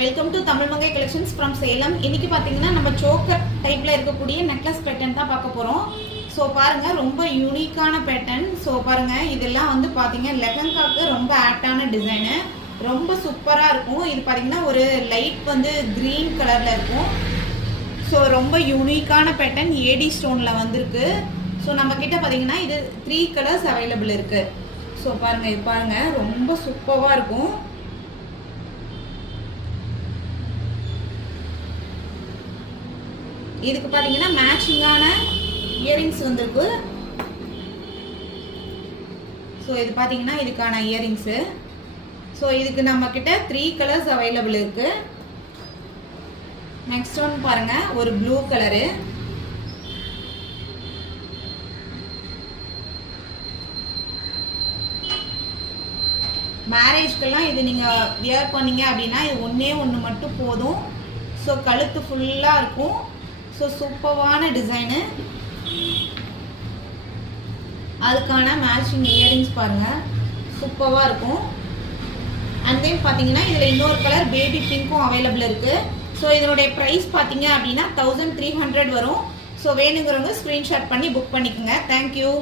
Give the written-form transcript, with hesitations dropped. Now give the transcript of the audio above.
Welcome to Tamil Mangai collections from Salem. இன்னைக்கு பார்த்தீங்கன்னா நம்ம சோக்கர் டைப்ல இருக்கக்கூடிய நெக்லஸ் பேட்டர்ன் தான் பார்க்க போறோம். ஸோ பாருங்க, ரொம்ப யூனிக்கான பேட்டர்ன். ஸோ பாருங்க, இதெல்லாம் வந்து பார்த்தீங்க லெஹங்காக்கு ரொம்ப ஆப்டான டிசைனு, ரொம்ப சூப்பராக இருக்கும். இது பார்த்தீங்கன்னா ஒரு லைட் வந்து கிரீன் கலர்ல இருக்கும். ஸோ ரொம்ப யூனிக்கான பேட்டர்ன் ஏடி ஸ்டோன்ல வந்திருக்கு. ஸோ நம்ம கிட்ட பார்த்தீங்கன்னா இது 3 கலர்ஸ் அவைலபிள் இருக்கு. ஸோ பாருங்க, இது பாருங்க ரொம்ப சூப்பராக இருக்கும். இதுக்கு பாத்தீங்கன்னா மேட்சிங்கான இயரிங்ஸ் வந்திருக்கு. ஸோ இது பாத்தீங்கன்னா இதுக்கான இயரிங்ஸ். ஸோ இதுக்கு நம்ம கிட்ட 3 கலர்ஸ் அவைலபிள் இருக்கு. நெக்ஸ்ட் ஒன் பாருங்க, ஒரு ப்ளூ கலரு, மேரேஜ்க்கெல்லாம் இது நீங்க வியர் பண்ணீங்க அப்படின்னா இது ஒன்னே ஒன்று மட்டும் போதும். ஸோ கழுத்து ஃபுல்லா இருக்கும். ஸோ சூப்பரான டிசைனு, அதுக்கான மேட்சிங் இயரிங்ஸ் பாருங்க சூப்பராக இருக்கும். அண்ட் தென் பார்த்தீங்கன்னா இதில் இன்னொரு கலர் பேபி பிங்க்கும் அவைலபிள் இருக்கு. ஸோ இதனுடைய ப்ரைஸ் பார்த்தீங்க அப்படின்னா 1300 வரும். ஸோ வேணுங்கிறவங்க ஸ்க்ரீன்ஷாட் பண்ணி புக் பண்ணிக்கோங்க. தேங்க்யூ.